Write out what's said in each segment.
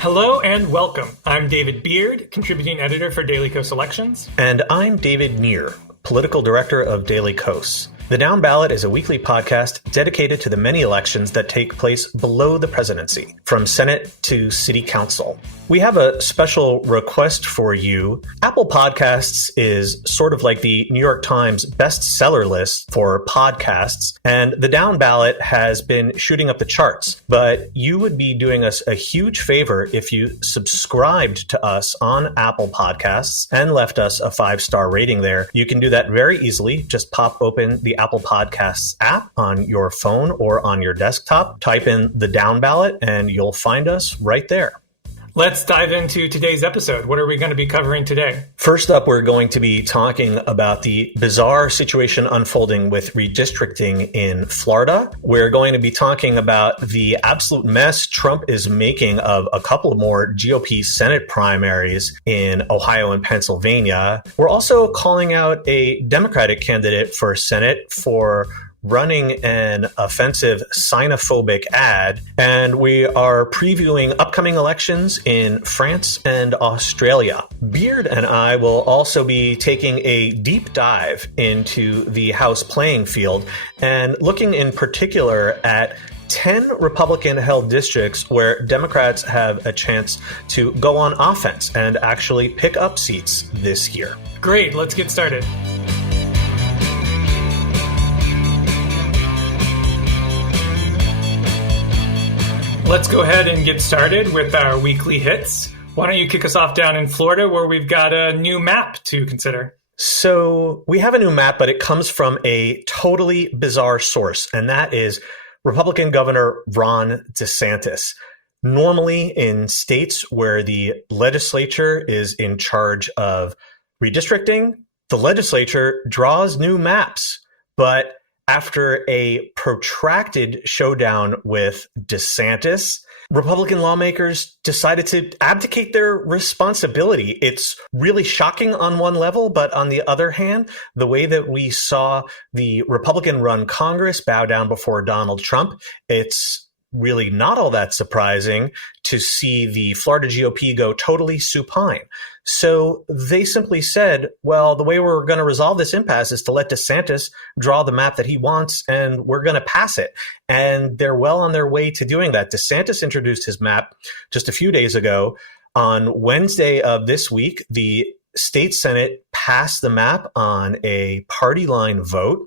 Hello and welcome. I'm David Beard, contributing editor for Daily Kos Elections. And I'm David Neer, political director of Daily Kos. The Downballot is a weekly podcast dedicated to the many elections that take place below the presidency, from Senate to City Council. We have a special request for you. Apple Podcasts is sort of like the New York Times bestseller list for podcasts, and the Downballot has been shooting up the charts. But you would be doing us a huge favor if you subscribed to us on Apple Podcasts and left us a 5-star rating there. You can do that very easily. Just pop open the Apple Podcasts app on your phone or on your desktop, type in the Downballot, and you'll find us right there. Let's dive into today's episode. What are we going to be covering today? First up, we're going to be talking about the bizarre situation unfolding with redistricting in Florida. We're going to be talking about the absolute mess Trump is making of a couple more GOP Senate primaries in Ohio and Pennsylvania. We're also calling out a Democratic candidate for Senate for running an offensive xenophobic ad, and we are previewing upcoming elections in France and Australia. Beard and I will also be taking a deep dive into the House playing field and looking in particular at 10 Republican-held districts where Democrats have a chance to go on offense and actually pick up seats this year. Great, let's get started. Let's go ahead and get started with our weekly hits. Why don't you kick us off down in Florida, where we've got a new map to consider? So we have a new map, but it comes from a totally bizarre source, and that is Republican Governor Ron DeSantis. Normally in states where the legislature is in charge of redistricting, the legislature draws new maps, but after a protracted showdown with DeSantis, Republican lawmakers decided to abdicate their responsibility. It's really shocking on one level, but on the other hand, the way that we saw the Republican-run Congress bow down before Donald Trump, it's really not all that surprising to see the Florida GOP go totally supine. So they simply said, well, the way we're going to resolve this impasse is to let DeSantis draw the map that he wants, and we're going to pass it. And they're well on their way to doing that. DeSantis introduced his map just a few days ago. On Wednesday of this week, the state Senate passed the map on a party line vote.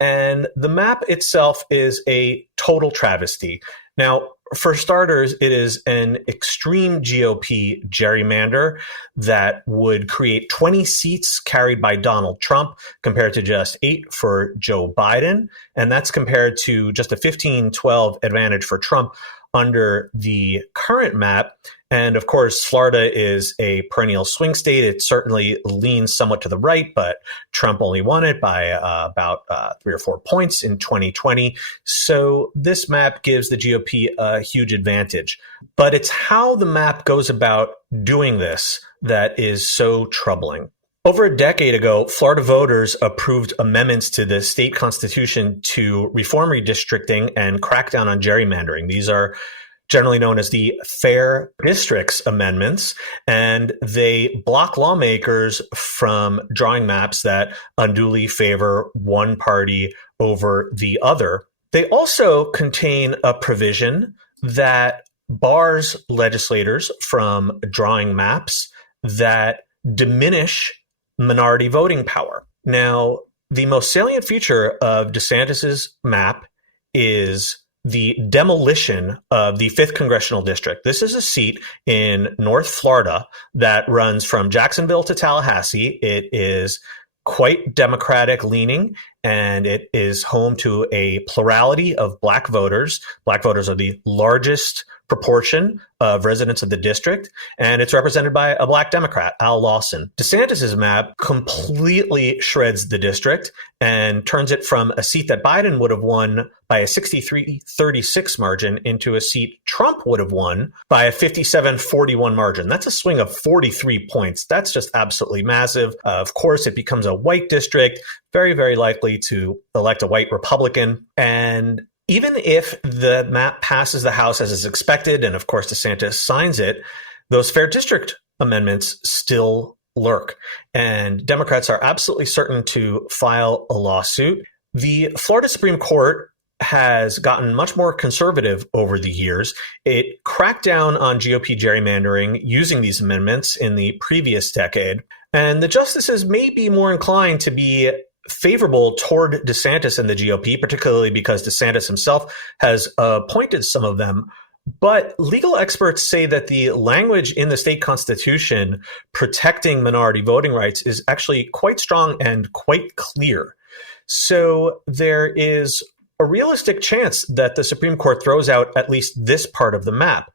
And the map itself is a total travesty. Now, for starters, it is an extreme GOP gerrymander that would create 20 seats carried by Donald Trump compared to just 8 for Joe Biden. And that's compared to just a 15-12 advantage for Trump under the current map. And of course, Florida is a perennial swing state. It certainly leans somewhat to the right, but Trump only won it by about 3 or 4 points in 2020. So this map gives the GOP a huge advantage. But it's how the map goes about doing this that is so troubling. Over a decade ago, Florida voters approved amendments to the state constitution to reform redistricting and crack down on gerrymandering. These are generally known as the Fair Districts Amendments, and they block lawmakers from drawing maps that unduly favor one party over the other. They also contain a provision that bars legislators from drawing maps that diminish minority voting power. Now, the most salient feature of DeSantis's map is the demolition of the 5th Congressional District. This is a seat in North Florida that runs from Jacksonville to Tallahassee. It is quite Democratic leaning, and it is home to a plurality of Black voters. Black voters are the largest proportion of residents of the district, and it's represented by a Black Democrat, Al Lawson. DeSantis's map completely shreds the district and turns it from a seat that Biden would have won by a 63-36 margin into a seat Trump would have won by a 57-41 margin. That's a swing of 43 points. That's just absolutely massive. Of course, it becomes a white district. very, very likely to elect a white Republican. And even if the map passes the House as is expected, and of course DeSantis signs it, those fair district amendments still lurk. And Democrats are absolutely certain to file a lawsuit. The Florida Supreme Court has gotten much more conservative over the years. It cracked down on GOP gerrymandering using these amendments in the previous decade. And the justices may be more inclined to be favorable toward DeSantis and the GOP, particularly because DeSantis himself has appointed some of them. But legal experts say that the language in the state constitution protecting minority voting rights is actually quite strong and quite clear. So there is a realistic chance that the Supreme Court throws out at least this part of the map.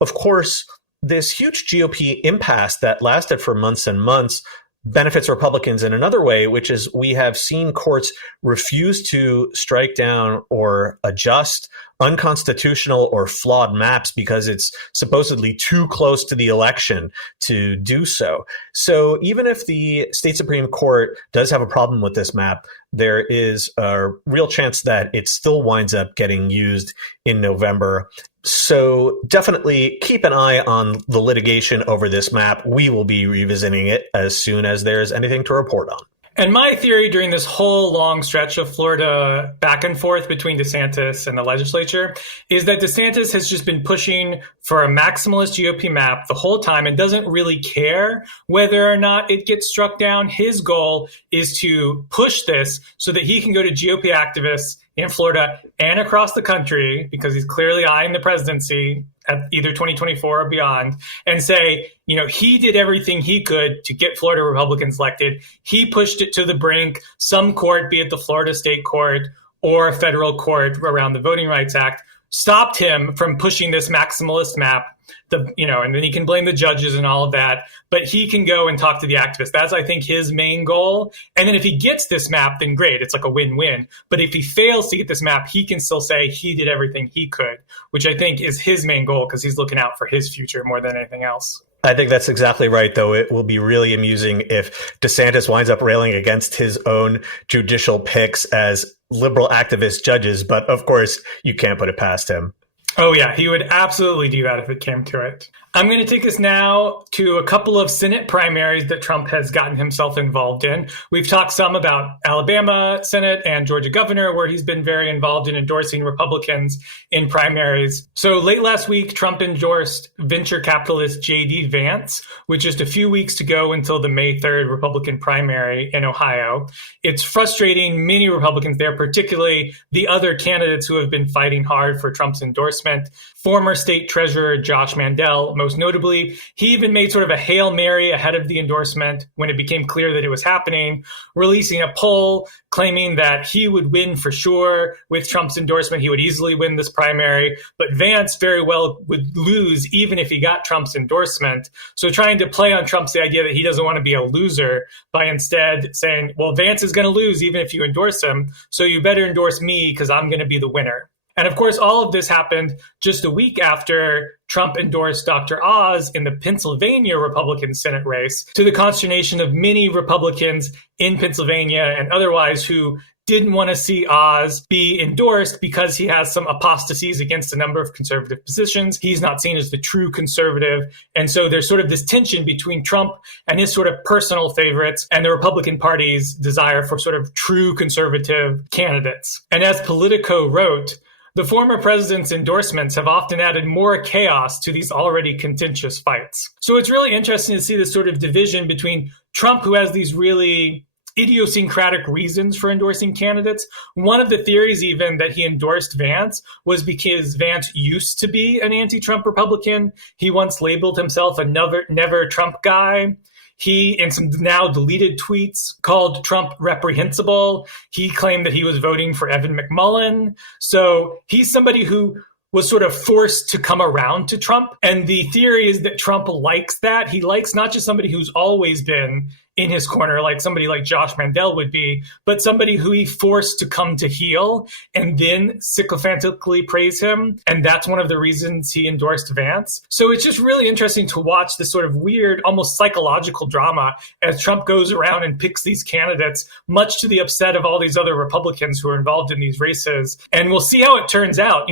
Of course, this huge GOP impasse that lasted for months and months benefits Republicans in another way, which is we have seen courts refuse to strike down or adjust unconstitutional or flawed maps because it's supposedly too close to the election to do so. So even if the state Supreme Court does have a problem with this map, there is a real chance that it still winds up getting used in November. So definitely keep an eye on the litigation over this map. We will be revisiting it as soon as there's anything to report on. And my theory during this whole long stretch of Florida back and forth between DeSantis and the legislature is that DeSantis has just been pushing for a maximalist GOP map the whole time and doesn't really care whether or not it gets struck down. His goal is to push this so that he can go to GOP activists in Florida and across the country, because he's clearly eyeing the presidency at either 2024 or beyond, and say, you know, he did everything he could to get Florida Republicans elected. He pushed it to the brink. Some court, be it the Florida State Court or a federal court around the Voting Rights Act, stopped him from pushing this maximalist map. And then he can blame the judges and all of that, but he can go and talk to the activists. That's, I think, his main goal. And then if he gets this map, then great. It's like a win-win. But if he fails to get this map, he can still say he did everything he could, which I think is his main goal because he's looking out for his future more than anything else. I think that's exactly right, though. It will be really amusing if DeSantis winds up railing against his own judicial picks as liberal activist judges. But of course, you can't put it past him. Oh, yeah, he would absolutely do that if it came to it. I'm going to take us now to a couple of Senate primaries that Trump has gotten himself involved in. We've talked some about Alabama Senate and Georgia governor, where he's been very involved in endorsing Republicans in primaries. So late last week, Trump endorsed venture capitalist J.D. Vance, with just a few weeks to go until the May 3rd Republican primary in Ohio. It's frustrating many Republicans there, particularly the other candidates who have been fighting hard for Trump's endorsement. Former state treasurer Josh Mandel, most notably, he even made sort of a Hail Mary ahead of the endorsement when it became clear that it was happening, releasing a poll claiming that he would win for sure with Trump's endorsement. He would easily win this primary, but Vance very well would lose even if he got Trump's endorsement. So trying to play on Trump's the idea that he doesn't want to be a loser by instead saying, well, Vance is going to lose even if you endorse him, so you better endorse me because I'm going to be the winner. And of course, all of this happened just a week after Trump endorsed Dr. Oz in the Pennsylvania Republican Senate race, to the consternation of many Republicans in Pennsylvania and otherwise who didn't want to see Oz be endorsed because he has some apostasies against a number of conservative positions. He's not seen as the true conservative. And so there's sort of this tension between Trump and his sort of personal favorites and the Republican Party's desire for sort of true conservative candidates. And as Politico wrote, the former president's endorsements have often added more chaos to these already contentious fights. So it's really interesting to see this sort of division between Trump, who has these really idiosyncratic reasons for endorsing candidates. One of the theories even that he endorsed Vance was because Vance used to be an anti-Trump Republican. He once labeled himself a never Trump guy. He, in some now deleted tweets, called Trump reprehensible. He claimed that he was voting for Evan McMullin. So he's somebody who was sort of forced to come around to Trump. And the theory is that Trump likes that. He likes not just somebody who's always been in his corner like somebody like Josh Mandel would be, but somebody who he forced to come to heel and then sycophantically praise him. And that's one of the reasons he endorsed Vance. So it's just really interesting to watch this sort of weird, almost psychological drama as Trump goes around and picks these candidates, much to the upset of all these other Republicans who are involved in these races. And we'll see how it turns out.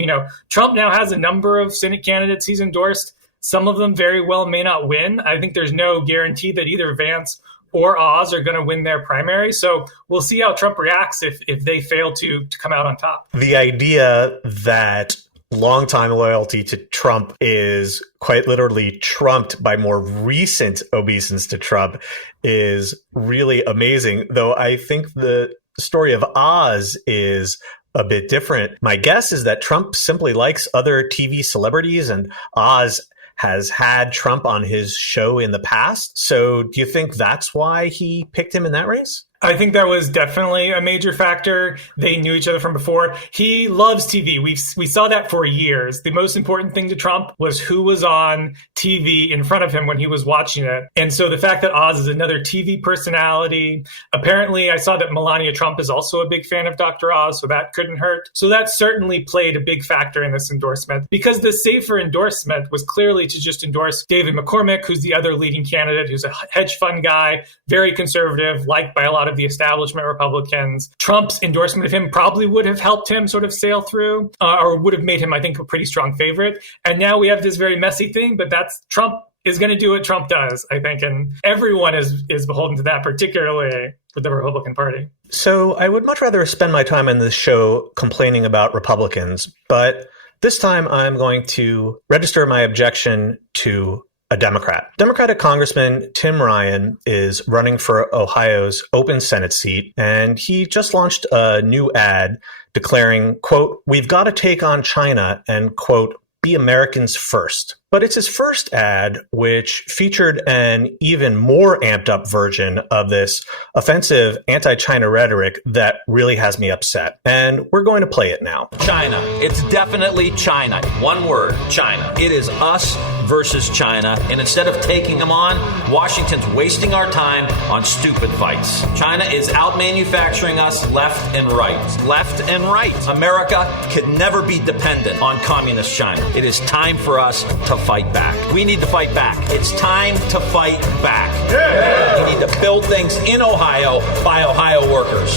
Trump now has a number of Senate candidates he's endorsed. Some of them very well may not win. I think there's no guarantee that either Vance or Oz are going to win their primary. So we'll see how Trump reacts if they fail to come out on top. The idea that longtime loyalty to Trump is quite literally trumped by more recent obeisance to Trump is really amazing, though I think the story of Oz is a bit different. My guess is that Trump simply likes other TV celebrities, and Oz has had Trump on his show in the past. So do you think that's why he picked him in that race? I think that was definitely a major factor. They knew each other from before. He loves TV. We saw that for years. The most important thing to Trump was who was on TV in front of him when he was watching it. And so the fact that Oz is another TV personality, apparently I saw that Melania Trump is also a big fan of Dr. Oz, so that couldn't hurt. So that certainly played a big factor in this endorsement, because the safer endorsement was clearly to just endorse David McCormick, who's the other leading candidate, who's a hedge fund guy, very conservative, liked by a lot of the establishment Republicans. Trump's endorsement of him probably would have helped him sort of sail through, or would have made him, I think, a pretty strong favorite. And now we have this very messy thing, but that's Trump is going to do what Trump does, I think. And everyone is beholden to that, particularly with the Republican Party. So I would much rather spend my time in this show complaining about Republicans, but this time I'm going to register my objection to a Democrat. Democratic Congressman Tim Ryan is running for Ohio's open Senate seat, and he just launched a new ad declaring, quote, "We've got to take on China," and, quote, "be Americans first." But it's his first ad, which featured an even more amped up version of this offensive anti-China rhetoric that really has me upset. And we're going to play it now. China. It's definitely China. One word, China. It is us versus China. And instead of taking them on, Washington's wasting our time on stupid fights. China is out manufacturing us left and right. Left and right. America could never be dependent on communist China. It is time for us to fight back. We need to fight back. It's time to fight back. Yeah. We need to build things in Ohio by Ohio workers.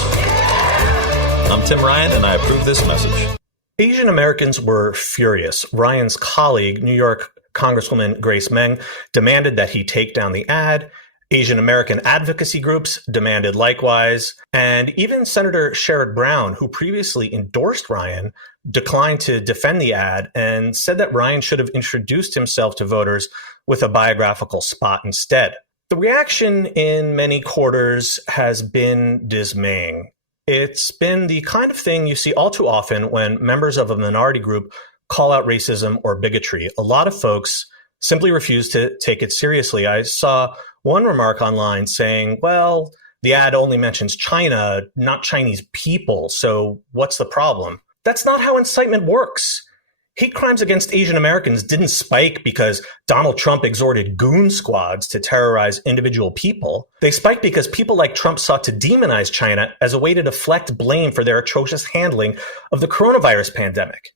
I'm Tim Ryan, and I approve this message. Asian Americans were furious. Ryan's colleague, New York Congresswoman Grace Meng, demanded that he take down the ad. Asian American advocacy groups demanded likewise. And even Senator Sherrod Brown, who previously endorsed Ryan, declined to defend the ad and said that Ryan should have introduced himself to voters with a biographical spot instead. The reaction in many quarters has been dismaying. It's been the kind of thing you see all too often when members of a minority group call out racism or bigotry. A lot of folks simply refuse to take it seriously. I saw one remark online saying, well, the ad only mentions China, not Chinese people, so what's the problem? That's not how incitement works. Hate crimes against Asian Americans didn't spike because Donald Trump exhorted goon squads to terrorize individual people. They spiked because people like Trump sought to demonize China as a way to deflect blame for their atrocious handling of the coronavirus pandemic.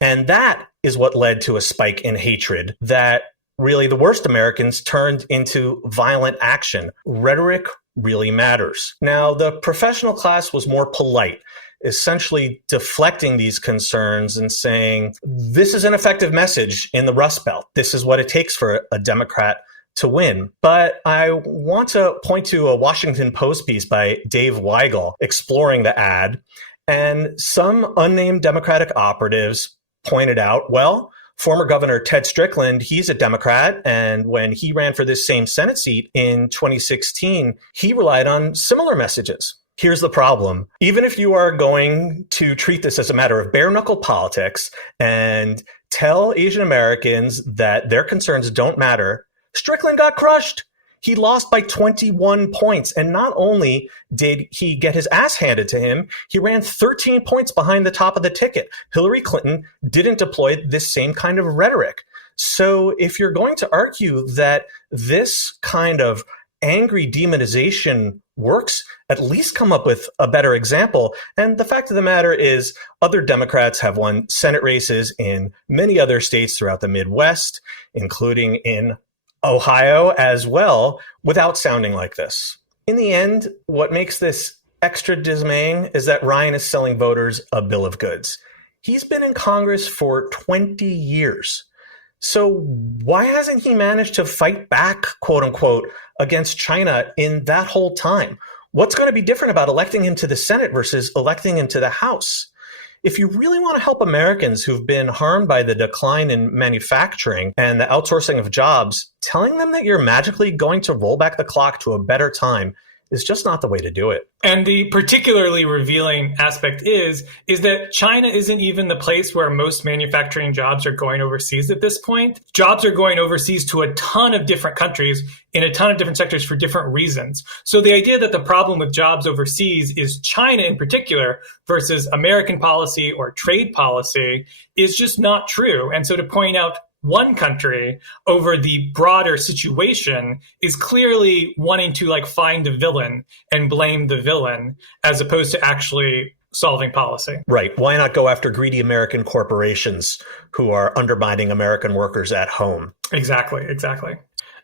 And that is what led to a spike in hatred that really the worst Americans turned into violent action. Rhetoric really matters. Now, the professional class was more polite, essentially deflecting these concerns and saying, this is an effective message in the Rust Belt. This is what it takes for a Democrat to win. But I want to point to a Washington Post piece by Dave Weigel exploring the ad. And some unnamed Democratic operatives pointed out, well, former Governor Ted Strickland, he's a Democrat, and when he ran for this same Senate seat in 2016, he relied on similar messages. Here's the problem. Even if you are going to treat this as a matter of bare-knuckle politics and tell Asian Americans that their concerns don't matter, Strickland got crushed. He lost by 21 points. And not only did he get his ass handed to him, he ran 13 points behind the top of the ticket. Hillary Clinton didn't deploy this same kind of rhetoric. So if you're going to argue that this kind of angry demonization works, at least come up with a better example. And the fact of the matter is, other Democrats have won Senate races in many other states throughout the Midwest, including in Ohio as well, without sounding like this. In the end, what makes this extra dismaying is that Ryan is selling voters a bill of goods. He's been in Congress for 20 years. So why hasn't he managed to fight back, quote unquote, against China in that whole time? What's going to be different about electing him to the Senate versus electing him to the House? If you really want to help Americans who've been harmed by the decline in manufacturing and the outsourcing of jobs, telling them that you're magically going to roll back the clock to a better time is just not the way to do it. And the particularly revealing aspect is that China isn't even the place where most manufacturing jobs are going overseas at this point. Jobs are going overseas to a ton of different countries in a ton of different sectors for different reasons. So the idea that the problem with jobs overseas is China in particular versus American policy or trade policy is just not true. And so to point out one country over the broader situation is clearly wanting to find the villain and blame the villain as opposed to actually solving policy. Right. Why not go after greedy American corporations who are undermining American workers at home? Exactly.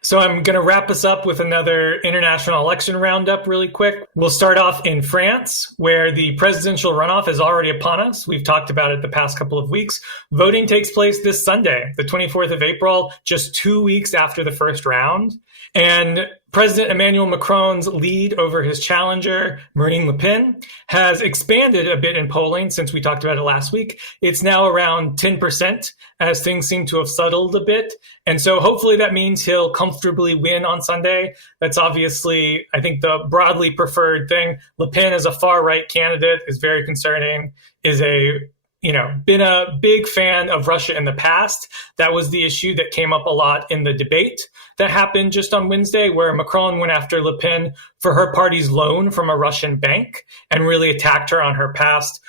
So I'm going to wrap us up with another international election roundup really quick. We'll start off in France, where the presidential runoff is already upon us. We've talked about it the past couple of weeks. Voting takes place this Sunday, the 24th of April, just 2 weeks after the first round. And President Emmanuel Macron's lead over his challenger, Marine Le Pen, has expanded a bit in polling since we talked about it last week. It's now around 10%, as things seem to have settled a bit. And so hopefully that means he'll comfortably win on Sunday. That's obviously, I think, the broadly preferred thing. Le Pen is a far-right candidate, is very concerning, is been a big fan of Russia in the past. That was the issue that came up a lot in the debate that happened just on Wednesday, where Macron went after Le Pen for her party's loan from a Russian bank and really attacked her on her past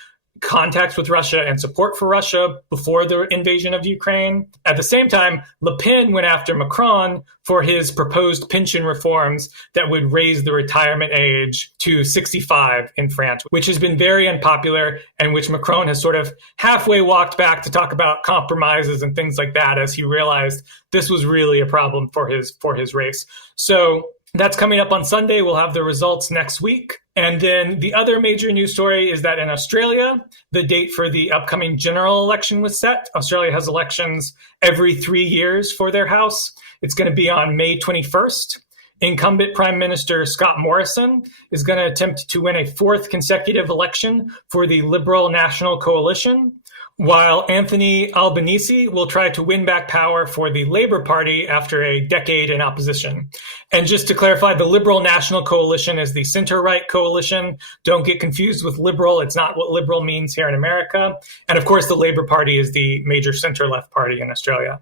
contacts with Russia and support for Russia before the invasion of Ukraine. At the same time, Le Pen went after Macron for his proposed pension reforms that would raise the retirement age to 65 in France, which has been very unpopular and which Macron has sort of halfway walked back to talk about compromises and things like that as he realized this was really a problem for his race. So that's coming up on Sunday. We'll have the results next week. And then the other major news story is that in Australia, the date for the upcoming general election was set. Australia has elections every 3 years for their house. It's going to be on May 21st. Incumbent Prime Minister Scott Morrison is going to attempt to win a fourth consecutive election for the Liberal National Coalition, while Anthony Albanese will try to win back power for the Labour Party after a decade in opposition. And just to clarify, the Liberal National Coalition is the center-right coalition. Don't get confused with liberal. It's not what liberal means here in America. And of course, the Labour Party is the major center-left party in Australia.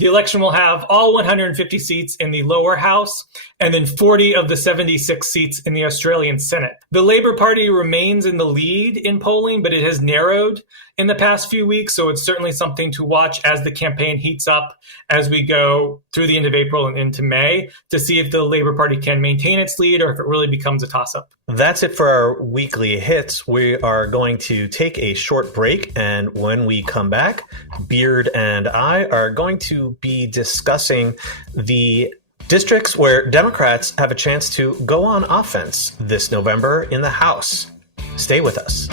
The election will have all 150 seats in the lower house and then 40 of the 76 seats in the Australian Senate. The Labour Party remains in the lead in polling, but it has narrowed in the past few weeks. So it's certainly something to watch as the campaign heats up as we go through the end of April and into May to see if the Labour Party can maintain its lead or if it really becomes a toss-up. That's it for our weekly hits. We are going to take a short break, and when we come back, Beard and I are going to be discussing the districts where Democrats have a chance to go on offense this November in the House. Stay with us.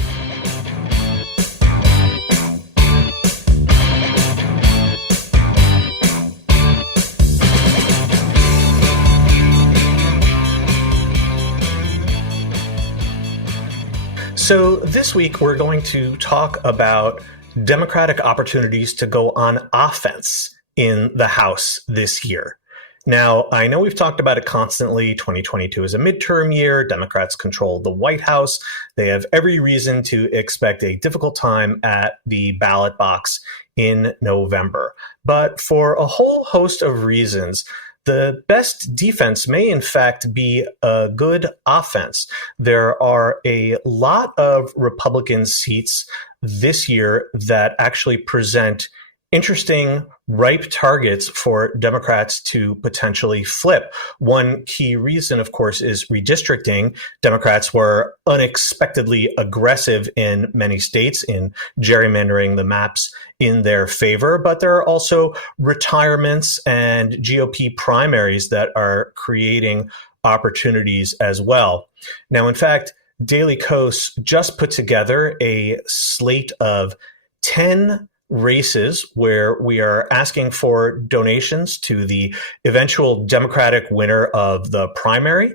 So this week, we're going to talk about Democratic opportunities to go on offense in the House this year. Now, I know we've talked about it constantly. 2022 is a midterm year. Democrats control the White House. They have every reason to expect a difficult time at the ballot box in November. But for a whole host of reasons, the best defense may, in fact, be a good offense. There are a lot of Republican seats this year that actually present interesting, ripe targets for Democrats to potentially flip. One key reason, of course, is redistricting. Democrats were unexpectedly aggressive in many states in gerrymandering the maps in their favor, but there are also retirements and GOP primaries that are creating opportunities as well. Now, in fact, Daily Kos just put together a slate of 10 races where we are asking for donations to the eventual Democratic winner of the primary.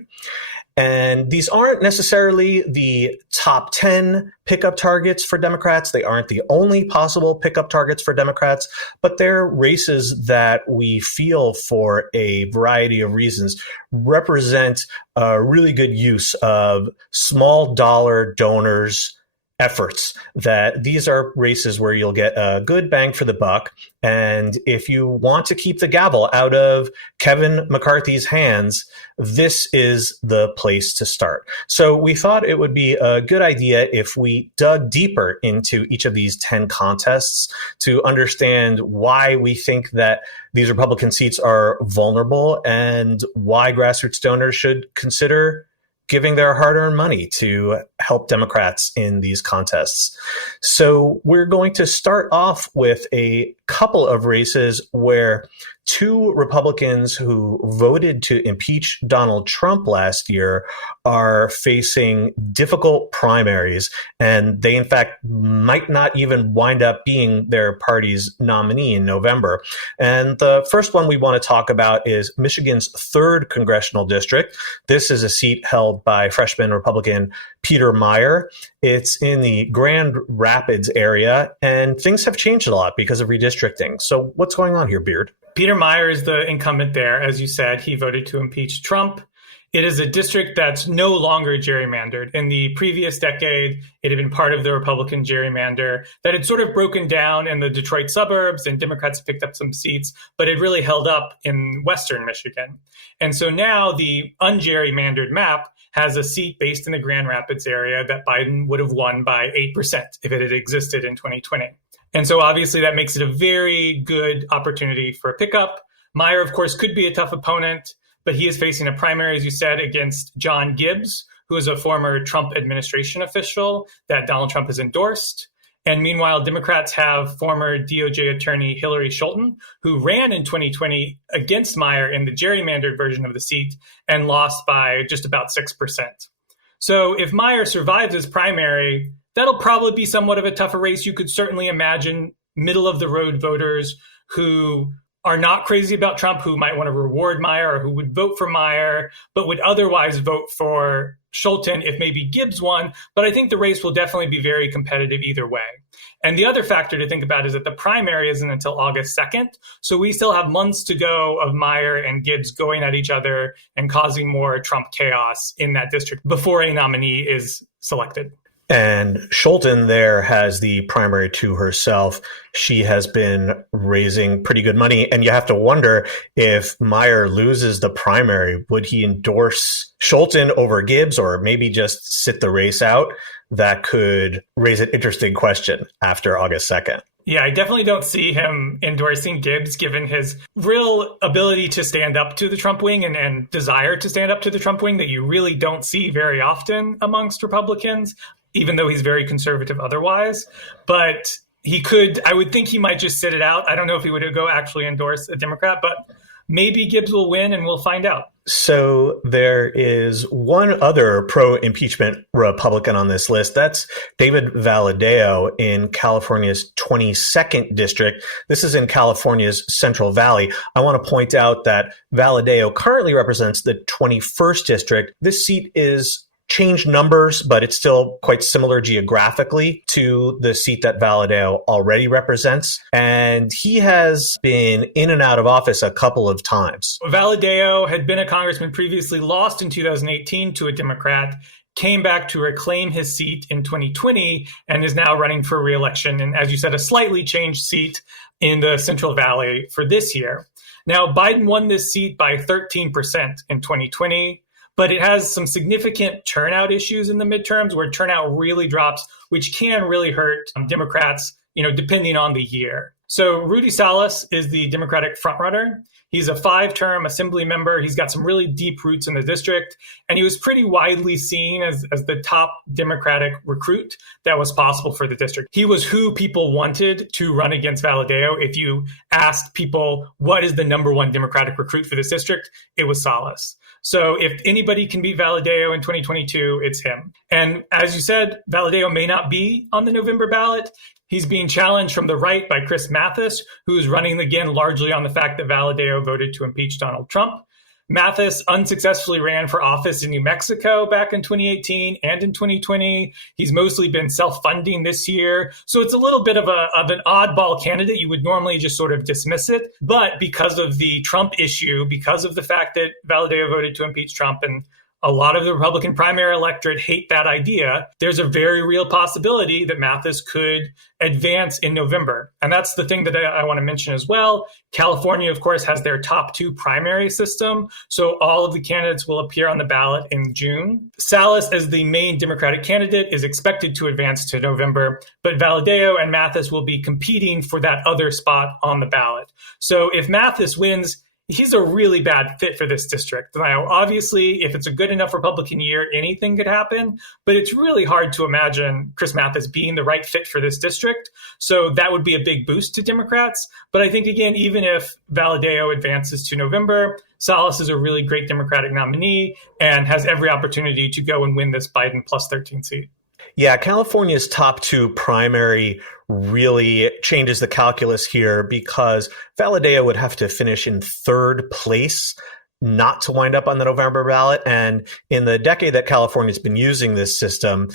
And these aren't necessarily the top 10 pickup targets for Democrats. They aren't the only possible pickup targets for Democrats, but they're races that we feel, for a variety of reasons, represent a really good use of small dollar donors' efforts. That these are races where you'll get a good bang for the buck. And if you want to keep the gavel out of Kevin McCarthy's hands, this is the place to start. So we thought it would be a good idea if we dug deeper into each of these 10 contests to understand why we think that these Republican seats are vulnerable and why grassroots donors should consider giving their hard-earned money to help Democrats in these contests. So we're going to start off with a couple of races where two Republicans who voted to impeach Donald Trump last year are facing difficult primaries, and they, in fact, might not even wind up being their party's nominee in November. And the first one we want to talk about is Michigan's 3rd congressional district. This is a seat held by freshman Republican Peter Meijer. It's in the Grand Rapids area, and things have changed a lot because of redistricting. So what's going on here, Beard? Peter Meijer is the incumbent there. As you said, he voted to impeach Trump. It is a district that's no longer gerrymandered. In the previous decade, it had been part of the Republican gerrymander that had sort of broken down in the Detroit suburbs, and Democrats picked up some seats, but it really held up in Western Michigan. And so now the ungerrymandered map has a seat based in the Grand Rapids area that Biden would have won by 8% if it had existed in 2020. And so obviously that makes it a very good opportunity for a pickup. Meijer, of course, could be a tough opponent, but he is facing a primary, as you said, against John Gibbs, who is a former Trump administration official that Donald Trump has endorsed. And meanwhile, Democrats have former DOJ attorney Hillary Scholten, who ran in 2020 against Meijer in the gerrymandered version of the seat and lost by just about 6%. So if Meijer survives his primary, that'll probably be somewhat of a tougher race. You could certainly imagine middle-of-the-road voters who are not crazy about Trump, who might want to reward Meijer or who would vote for Meijer, but would otherwise vote for Scholten if maybe Gibbs won. But I think the race will definitely be very competitive either way. And the other factor to think about is that the primary isn't until August 2nd. So we still have months to go of Meijer and Gibbs going at each other and causing more Trump chaos in that district before a nominee is selected. And Scholten there has the primary to herself. She has been raising pretty good money. And you have to wonder, if Meijer loses the primary, would he endorse Scholten over Gibbs or maybe just sit the race out? That could raise an interesting question after August 2nd. Yeah, I definitely don't see him endorsing Gibbs, given his real ability to stand up to the Trump wing and desire to stand up to the Trump wing that you really don't see very often amongst Republicans, even though he's very conservative otherwise. But he could, I would think he might just sit it out. I don't know if he would go actually endorse a Democrat, but maybe Gibbs will win and we'll find out. So there is one other pro-impeachment Republican on this list. That's David Valadeo in California's 22nd district. This is in California's Central Valley. I want to point out that Valadeo currently represents the 21st district. This seat is changed numbers, but it's still quite similar geographically to the seat that Valadeo already represents. And he has been in and out of office a couple of times. Valadeo had been a congressman previously, lost in 2018 to a Democrat, came back to reclaim his seat in 2020, and is now running for re-election. And as you said, a slightly changed seat in the Central Valley for this year. Now, Biden won this seat by 13% in 2020. But it has some significant turnout issues in the midterms where turnout really drops, which can really hurt Democrats, depending on the year. So Rudy Salas is the Democratic frontrunner. He's a 5-term assembly member. He's got some really deep roots in the district, and he was pretty widely seen as the top Democratic recruit that was possible for the district. He was who people wanted to run against Valadeo. If you asked people, what is the number one Democratic recruit for this district, it was Salas. So if anybody can beat Valadeo in 2022, it's him. And as you said, Valadeo may not be on the November ballot. He's being challenged from the right by Chris Mathis, who's running again largely on the fact that Valadeo voted to impeach Donald Trump. Mathis unsuccessfully ran for office in New Mexico back in 2018 and in 2020. He's mostly been self-funding this year. So it's a little bit of an oddball candidate. You would normally just sort of dismiss it. But because of the Trump issue, because of the fact that Valadeo voted to impeach Trump, and a lot of the Republican primary electorate hate that idea, there's a very real possibility that Mathis could advance in November. And that's the thing that I want to mention as well. California, of course, has their top 2 primary system. So all of the candidates will appear on the ballot in June. Salas, as the main Democratic candidate, is expected to advance to November, but Valadeo and Mathis will be competing for that other spot on the ballot. So if Mathis wins, he's a really bad fit for this district. Now, obviously, if it's a good enough Republican year, anything could happen, but it's really hard to imagine Chris Mathis being the right fit for this district. So that would be a big boost to Democrats. But I think, again, even if Valadeo advances to November, Salas is a really great Democratic nominee and has every opportunity to go and win this Biden plus 13 seat. Yeah, California's top 2 primary really changes the calculus here because Valadeo would have to finish in 3rd place not to wind up on the November ballot. And in the decade that California's been using this system,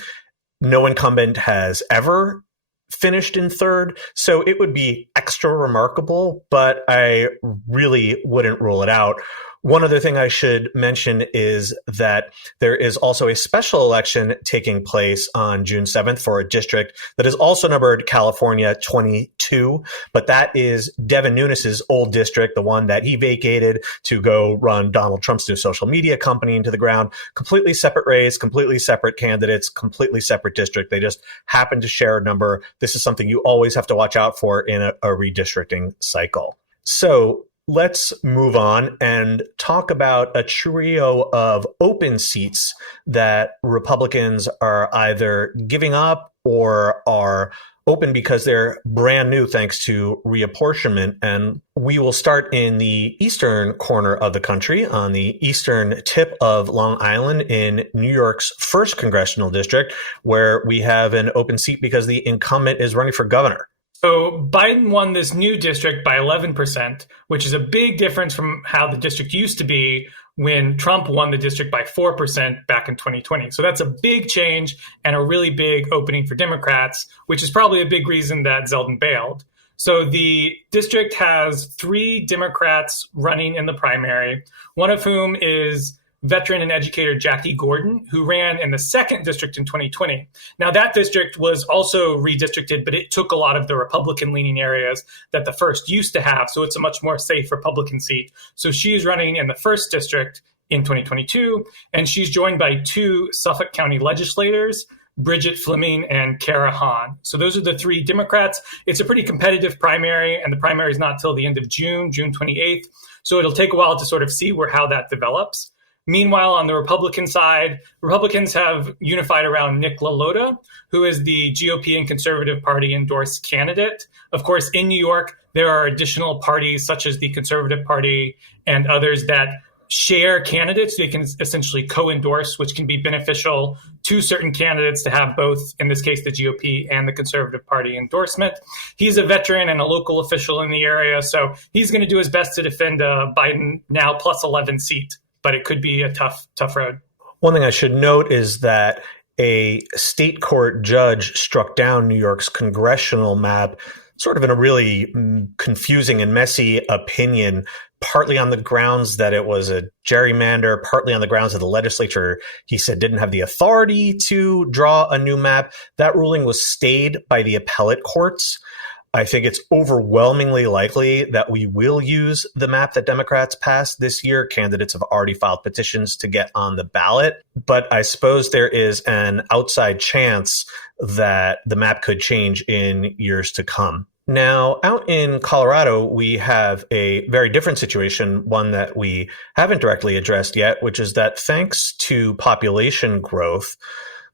no incumbent has ever finished in 3rd. So it would be extra remarkable, but I really wouldn't rule it out. One other thing I should mention is that there is also a special election taking place on June 7th for a district that is also numbered California 22, but that is Devin Nunes's old district, the one that he vacated to go run Donald Trump's new social media company into the ground. Completely separate race, completely separate candidates, completely separate district. They just happen to share a number. This is something you always have to watch out for in a redistricting cycle. So let's move on and talk about a trio of open seats that Republicans are either giving up or are open because they're brand new thanks to reapportionment. And we will start in the eastern corner of the country, on the eastern tip of Long Island in New York's 1st congressional district, where we have an open seat because the incumbent is running for governor. So Biden won this new district by 11%, which is a big difference from how the district used to be when Trump won the district by 4% back in 2020. So that's a big change and a really big opening for Democrats, which is probably a big reason that Zeldin bailed. So the district has 3 Democrats running in the primary, one of whom is veteran and educator Jackie Gordon, who ran in the 2nd district in 2020. Now, that district was also redistricted, but it took a lot of the Republican-leaning areas that the 1st used to have, so it's a much more safe Republican seat. So she's running in the 1st district in 2022, and she's joined by 2 Suffolk County legislators, Bridget Fleming and Kara Hahn. So those are the 3 Democrats. It's a pretty competitive primary, and the primary is not till the end of June 28th. So it'll take a while to sort of see how that develops. Meanwhile, on the Republican side, Republicans have unified around Nick LaLota, who is the GOP and Conservative Party endorsed candidate. Of course, in New York, there are additional parties such as the Conservative Party and others that share candidates. They can essentially co-endorse, which can be beneficial to certain candidates to have both, in this case, the GOP and the Conservative Party endorsement. He's a veteran and a local official in the area, so he's going to do his best to defend a Biden now plus 11 seat. But it could be a tough road. One thing I should note is that a state court judge struck down New York's congressional map sort of in a really confusing and messy opinion, partly on the grounds that it was a gerrymander, partly on the grounds that the legislature, he said, didn't have the authority to draw a new map. That ruling was stayed by the appellate courts. I think it's overwhelmingly likely that we will use the map that Democrats passed this year. Candidates have already filed petitions to get on the ballot, but I suppose there is an outside chance that the map could change in years to come. Now, out in Colorado, we have a very different situation, one that we haven't directly addressed yet, which is that thanks to population growth,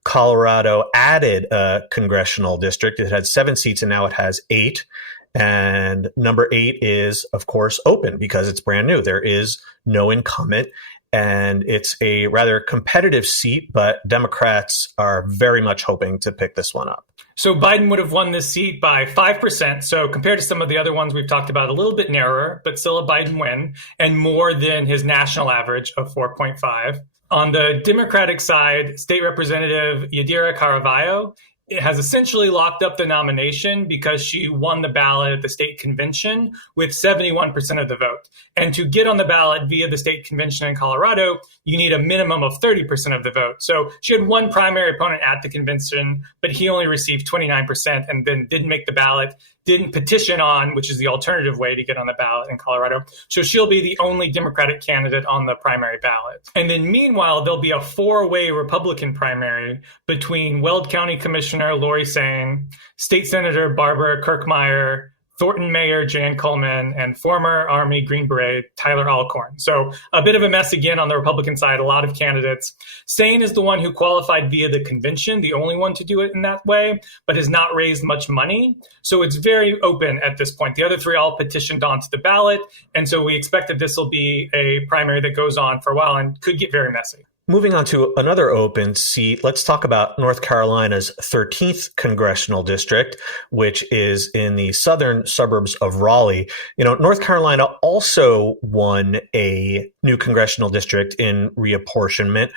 Colorado added a congressional district. It had 7 seats and now it has 8. And number 8 is, of course, open because it's brand new. There is no incumbent. And it's a rather competitive seat, but Democrats are very much hoping to pick this one up. So Biden would have won this seat by 5%. So compared to some of the other ones we've talked about, a little bit narrower, but still a Biden win, and more than his national average of 4.5. On the Democratic side, State Representative Yadira Caravallo has essentially locked up the nomination because she won the ballot at the state convention with 71% of the vote. And to get on the ballot via the state convention in Colorado, you need a minimum of 30% of the vote. So she had one primary opponent at the convention, but he only received 29% and then didn't make the ballot, didn't petition on, which is the alternative way to get on the ballot in Colorado. So she'll be the only Democratic candidate on the primary ballot. And then meanwhile, there'll be a 4-way Republican primary between Weld County Commissioner Lori Sain, State Senator Barbara Kirkmeyer, Thornton Mayor Jan Coleman, and former Army Green Beret Tyler Alcorn. So a bit of a mess again on the Republican side, a lot of candidates. Sain is the one who qualified via the convention, the only one to do it in that way, but has not raised much money. So it's very open at this point. The other 3 all petitioned onto the ballot. And so we expect that this will be a primary that goes on for a while and could get very messy. Moving on to another open seat, let's talk about North Carolina's 13th congressional district, which is in the southern suburbs of Raleigh. North Carolina also won a new congressional district in reapportionment,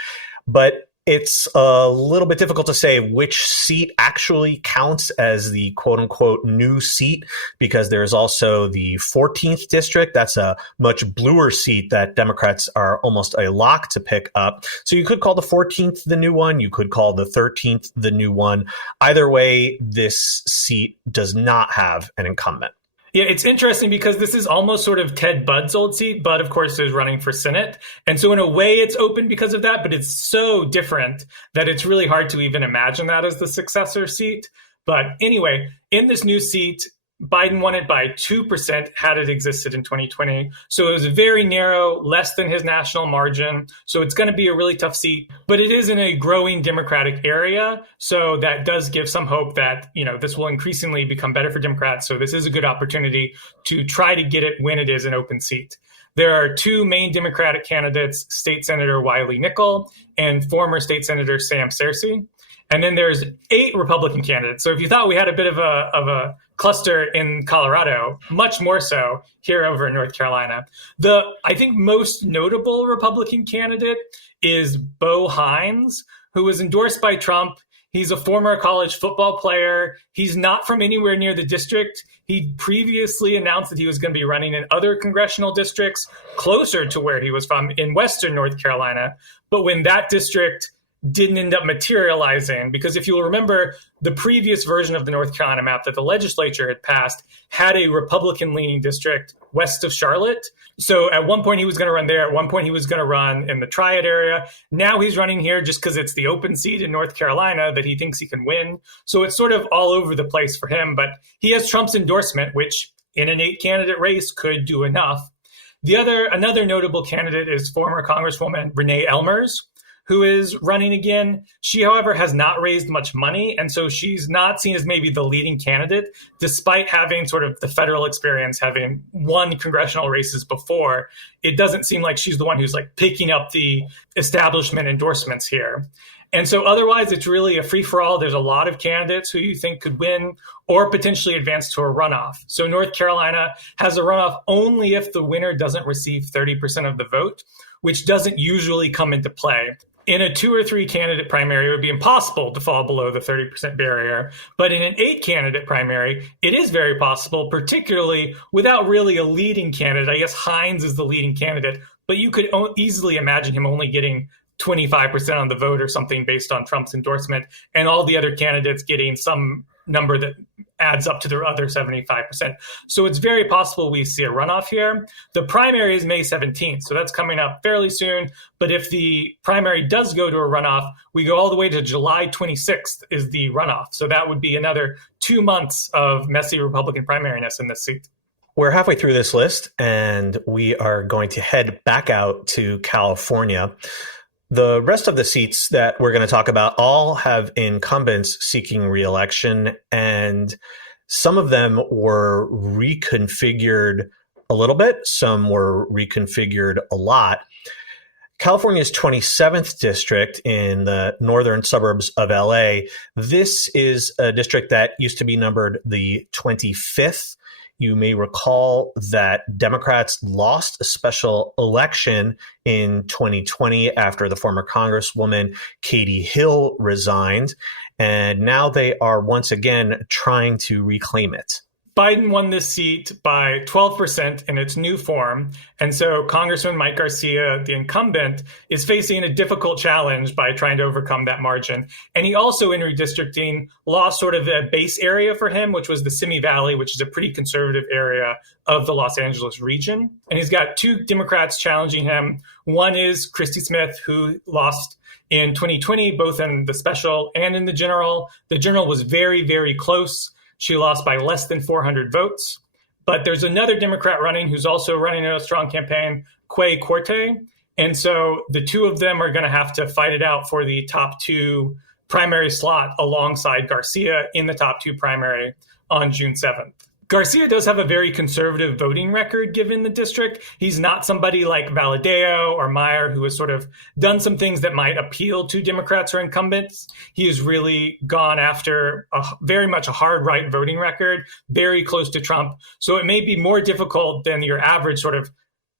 but it's a little bit difficult to say which seat actually counts as the quote unquote new seat, because there's also the 14th district. That's a much bluer seat that Democrats are almost a lock to pick up. So you could call the 14th the new one. You could call the 13th the new one. Either way, this seat does not have an incumbent. Yeah, it's interesting because this is almost sort of Ted Budd's old seat. Budd, of course, is running for Senate. And so in a way, it's open because of that, but it's so different that it's really hard to even imagine that as the successor seat. But anyway, in this new seat, Biden won it by 2% had it existed in 2020. So it was very narrow, less than his national margin. So it's going to be a really tough seat, but it is in a growing Democratic area. So that does give some hope that, this will increasingly become better for Democrats. So this is a good opportunity to try to get it when it is an open seat. There are 2 main Democratic candidates, State Senator Wiley Nickel and former State Senator Sam Searcy. And then there's 8 Republican candidates. So if you thought we had a bit of a cluster in Colorado, much more so here over in North Carolina. The, I think, most notable Republican candidate is Bo Hines, who was endorsed by Trump. He's a former college football player. He's not from anywhere near the district. He previously announced that he was going to be running in other congressional districts closer to where he was from in Western North Carolina. But when that district didn't end up materializing, because if you'll remember, the previous version of the North Carolina map that the legislature had passed had a Republican-leaning district west of Charlotte. So at one point he was going to run there. At one point he was going to run in the Triad area. Now he's running here just because it's the open seat in North Carolina that he thinks he can win. So it's sort of all over the place for him. But he has Trump's endorsement, which in an 8-candidate race could do enough. Another notable candidate is former Congresswoman Renee Elmers, who is running again. She, however, has not raised much money, and so she's not seen as maybe the leading candidate, despite having sort of the federal experience, having won congressional races before. It doesn't seem like she's the one who's like picking up the establishment endorsements here. And so otherwise, it's really a free-for-all. There's a lot of candidates who you think could win or potentially advance to a runoff. So North Carolina has a runoff only if the winner doesn't receive 30% of the vote, which doesn't usually come into play. In a 2 or 3 candidate primary, it would be impossible to fall below the 30% barrier. But in an 8-candidate primary, it is very possible, particularly without really a leading candidate. I guess Hines is the leading candidate, but you could easily imagine him only getting 25% on the vote or something based on Trump's endorsement, and all the other candidates getting some number that adds up to the other 75%. So it's very possible we see a runoff here. The primary is May 17th, so that's coming up fairly soon. But if the primary does go to a runoff, we go all the way to July 26th is the runoff. So that would be another 2 months of messy Republican primariness in this seat. We're halfway through this list, and we are going to head back out to California. The rest of the seats that we're going to talk about all have incumbents seeking re-election, and some of them were reconfigured a little bit. Some were reconfigured a lot. California's 27th district in the northern suburbs of LA. This is a district that used to be numbered the 25th. You may recall that Democrats lost a special election in 2020 after the former Congresswoman Katie Hill resigned, and now they are once again trying to reclaim it. Biden won this seat by 12% in its new form. And so Congressman Mike Garcia, the incumbent, is facing a difficult challenge by trying to overcome that margin. And he also, in redistricting, lost sort of a base area for him, which was the Simi Valley, which is a pretty conservative area of the Los Angeles region. And he's got two Democrats challenging him. One is Christy Smith, who lost in 2020, both in the special and in the general. The general was very, very close. She lost by less than 400 votes. But there's another Democrat running who's also running a strong campaign, Quay Corte. And so the two of them are going to have to fight it out for the top two primary slot alongside Garcia in the top two primary on June 7th. Garcia does have a very conservative voting record given the district. He's not somebody like Valadeo or Meyer, who has sort of done some things that might appeal to Democrats or incumbents. He has really gone after very much a hard right voting record, very close to Trump. So it may be more difficult than your average sort of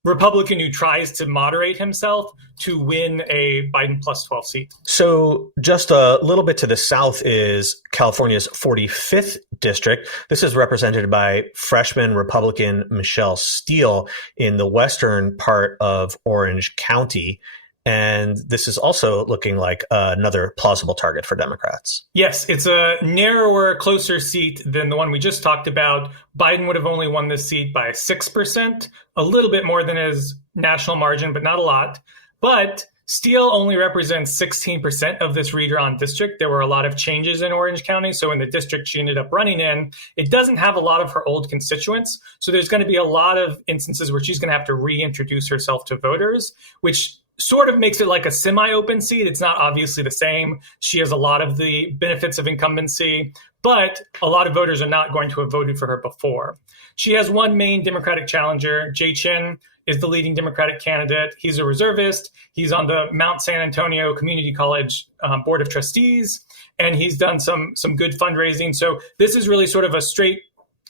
Republican who tries to moderate himself to win a Biden plus 12 seat. So just a little bit to the south is California's 45th district. This is represented by freshman Republican Michelle Steele in the western part of Orange County. And this is also looking like another plausible target for Democrats. Yes, it's a narrower, closer seat than the one we just talked about. Biden would have only won this seat by 6%, a little bit more than his national margin, but not a lot. But Steele only represents 16% of this redrawn district. There were a lot of changes in Orange County. So in the district she ended up running in, it doesn't have a lot of her old constituents. So there's going to be a lot of instances where she's going to have to reintroduce herself to voters, which sort of makes it like a semi-open seat. It's not obviously the same. She has a lot of the benefits of incumbency, but a lot of voters are not going to have voted for her before. She has one main Democratic challenger. Jay Chin is the leading Democratic candidate. He's a reservist. He's on the Mount San Antonio Community College Board of Trustees, and he's done some good fundraising. So this is really sort of a straight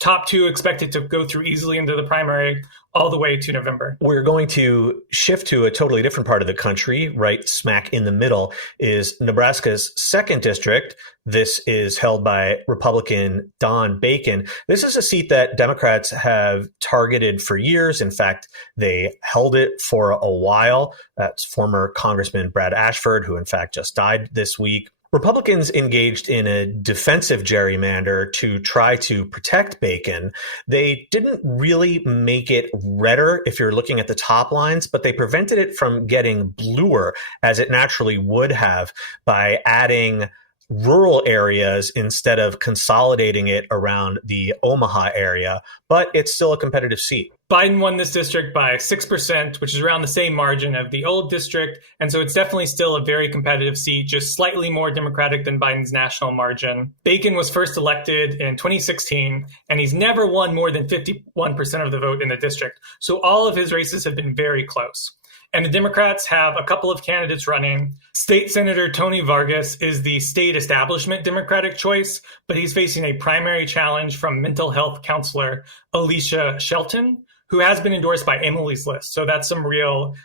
top two expected to go through easily into the primary all the way to November. We're going to shift to a totally different part of the country. Right smack in the middle is Nebraska's second district. This is held by Republican Don Bacon. This is a seat that Democrats have targeted for years. In fact, they held it for a while. That's former Congressman Brad Ashford, who in fact just died this week. Republicans engaged in a defensive gerrymander to try to protect Bacon. They didn't really make it redder if you're looking at the top lines, but they prevented it from getting bluer as it naturally would have by adding rural areas instead of consolidating it around the Omaha area, but it's still a competitive seat. Biden won this district by 6%, which is around the same margin of the old district. And so it's definitely still a very competitive seat, just slightly more Democratic than Biden's national margin. Bacon was first elected in 2016, and he's never won more than 51% of the vote in the district. So all of his races have been very close. And the Democrats have a couple of candidates running. State Senator Tony Vargas is the state establishment Democratic choice, but he's facing a primary challenge from mental health counselor Alicia Shelton, who has been endorsed by Emily's List. So that's some real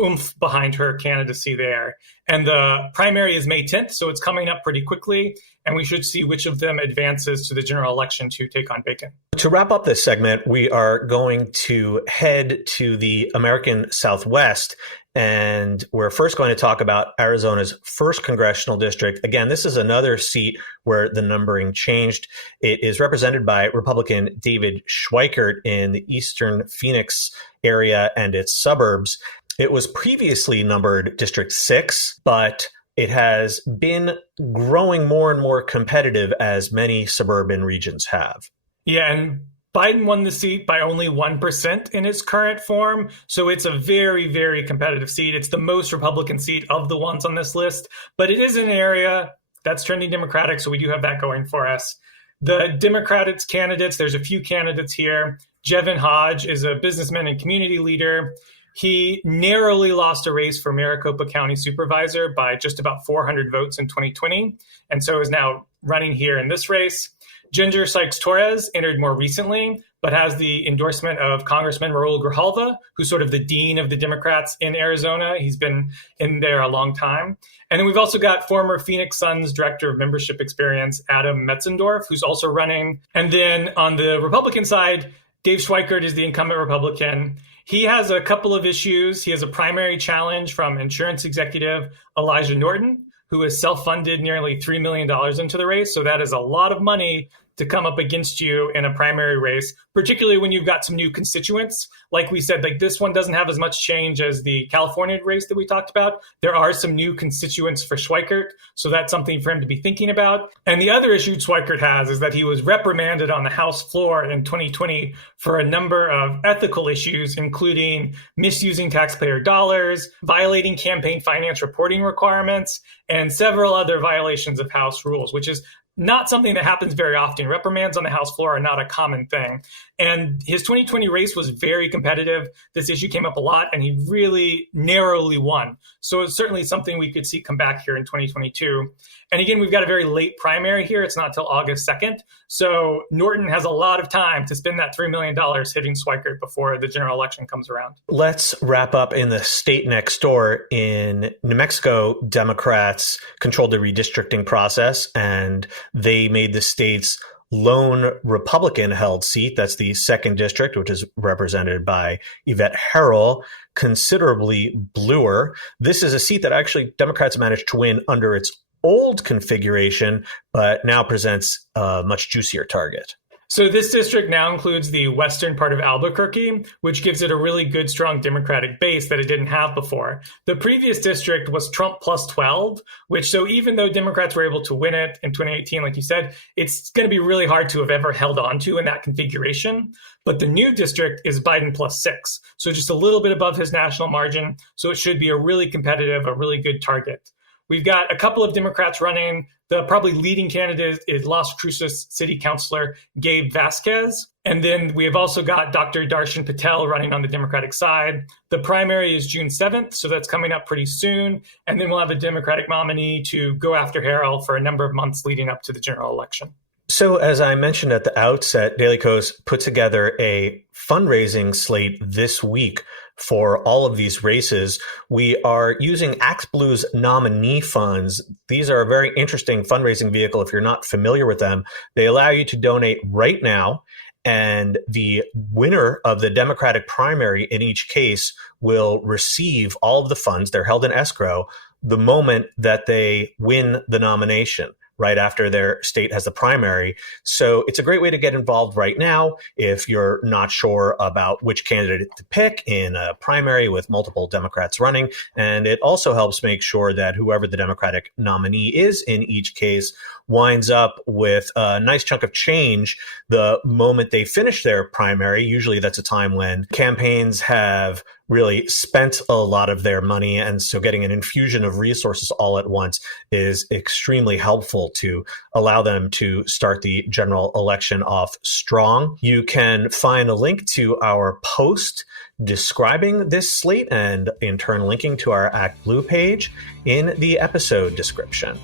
oomph behind her candidacy there. And the primary is May 10th, so it's coming up pretty quickly. And we should see which of them advances to the general election to take on Bacon. To wrap up this segment, we are going to head to the American Southwest And we're first going to talk about Arizona's 1st congressional district. Again, this is another seat where the numbering changed. It is represented by Republican David Schweikert in the eastern Phoenix area and its suburbs. It was previously numbered District 6, but it has been growing more and more competitive, as many suburban regions have. Yeah, and Biden won the seat by only 1% in its current form, so it's a very, very competitive seat. It's the most Republican seat of the ones on this list, but it is an area that's trending Democratic, so we do have that going for us. The Democrats candidates, there's a few candidates here. Jevin Hodge is a businessman and community leader. He narrowly lost a race for Maricopa County Supervisor by just about 400 votes in 2020, and so is now running here in this race. Ginger Sykes-Torres entered more recently, but has the endorsement of Congressman Raul Grijalva, who's sort of the dean of the Democrats in Arizona. He's been in there a long time. And then we've also got former Phoenix Suns Director of Membership Experience, Adam Metzendorf, who's also running. And then on the Republican side, Dave Schweikert is the incumbent Republican. He has a couple of issues. He has a primary challenge from insurance executive Elijah Norton, who has self-funded nearly $3 million into the race. So that is a lot of money to come up against you in a primary race, particularly when you've got some new constituents. Like we said, like this one doesn't have as much change as the California race that we talked about. There are some new constituents for Schweikert, so that's something for him to be thinking about. And the other issue Schweikert has is that he was reprimanded on the House floor in 2020 for a number of ethical issues, including misusing taxpayer dollars, violating campaign finance reporting requirements, and several other violations of House rules, which is not something that happens very often. Reprimands on the House floor are not a common thing. And his 2020 race was very competitive. This issue came up a lot, and he really narrowly won. So it's certainly something we could see come back here in 2022. And again, we've got a very late primary here. It's not till August 2nd. So Norton has a lot of time to spend that $3 million hitting Schweikert before the general election comes around. Let's wrap up in the state next door. In New Mexico, Democrats controlled the redistricting process, and they made the state's lone Republican-held seat, that's the 2nd district, which is represented by Yvette Harrell, considerably bluer. This is a seat that actually Democrats managed to win under its old configuration, but now presents a much juicier target. So this district now includes the western part of Albuquerque, which gives it a really good, strong Democratic base that it didn't have before. The previous district was Trump plus 12, which, so even though Democrats were able to win it in 2018, like you said, it's going to be really hard to have ever held on to in that configuration. But the new district is Biden plus 6, so just a little bit above his national margin. So it should be a really competitive, a really good target. We've got a couple of Democrats running. The probably leading candidate is Las Cruces City Councilor Gabe Vasquez. And then we have also got Dr. Darshan Patel running on the Democratic side. The primary is June 7th, so that's coming up pretty soon. And then we'll have a Democratic nominee to go after Harrell for a number of months leading up to the general election. So as I mentioned at the outset, Daily Kos put together a fundraising slate this week for all of these races. We are using ActBlue's nominee funds. These are a very interesting fundraising vehicle if you're not familiar with them. They allow you to donate right now, and the winner of the Democratic primary in each case will receive all of the funds. They're held in escrow the moment that they win the nomination, right after their state has the primary. So it's a great way to get involved right now if you're not sure about which candidate to pick in a primary with multiple Democrats running. And it also helps make sure that whoever the Democratic nominee is in each case winds up with a nice chunk of change the moment they finish their primary. Usually that's a time when campaigns have really spent a lot of their money. And so getting an infusion of resources all at once is extremely helpful to allow them to start the general election off strong. You can find a link to our post describing this slate and in turn linking to our ActBlue page in the episode description.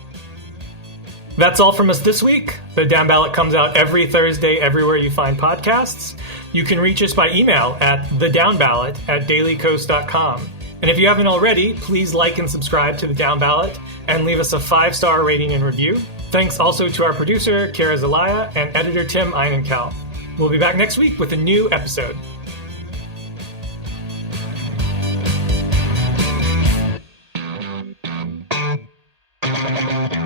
That's all from us this week. The Down Ballot comes out every Thursday everywhere you find podcasts. You can reach us by email at thedownballot@dailycoast.com. And if you haven't already, please like and subscribe to the Down Ballot and leave us a 5-star rating and review. Thanks also to our producer, Kara Zelaya, and editor, Tim Einenkel. We'll be back next week with a new episode. Demolition.